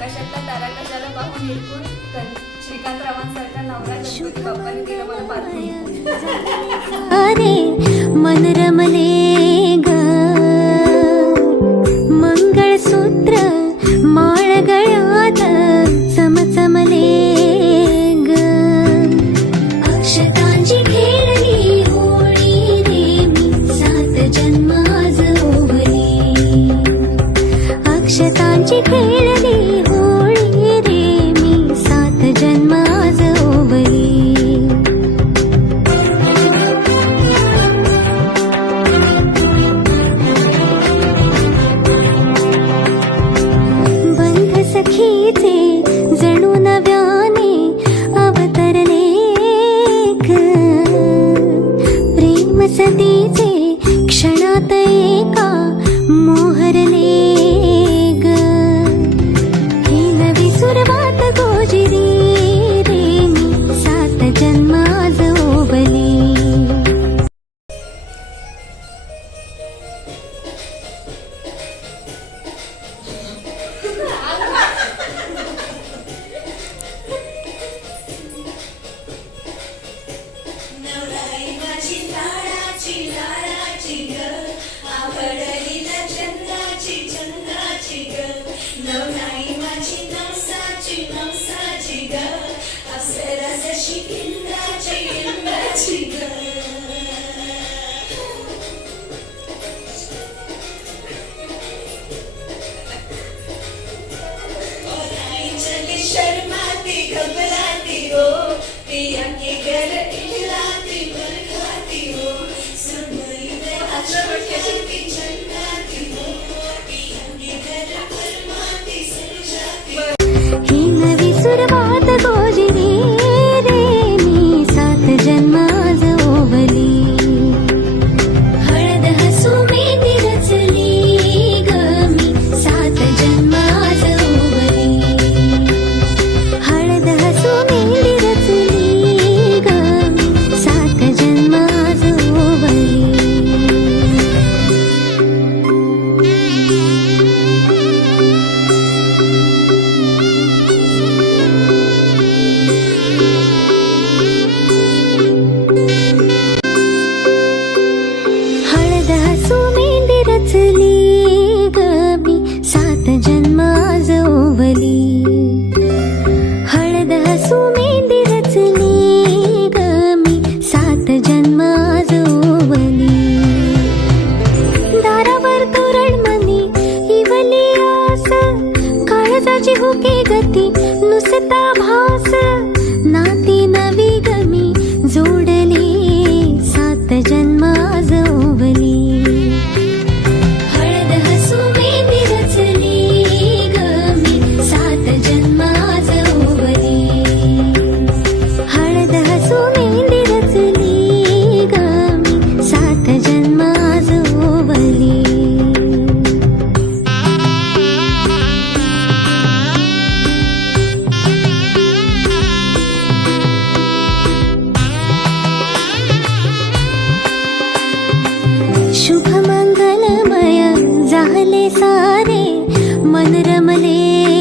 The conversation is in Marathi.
पाहून श्रीकांत नवरा गणपती दिलं मला अरे मन रमले ग. मंगळसूत्र माळ गळ्यात चमचमले ग. अक्षतांची खेळली होळी रे मी सात जन्माज अक्षतांची खेळ He never surrender. സാരേ മനരമലേ.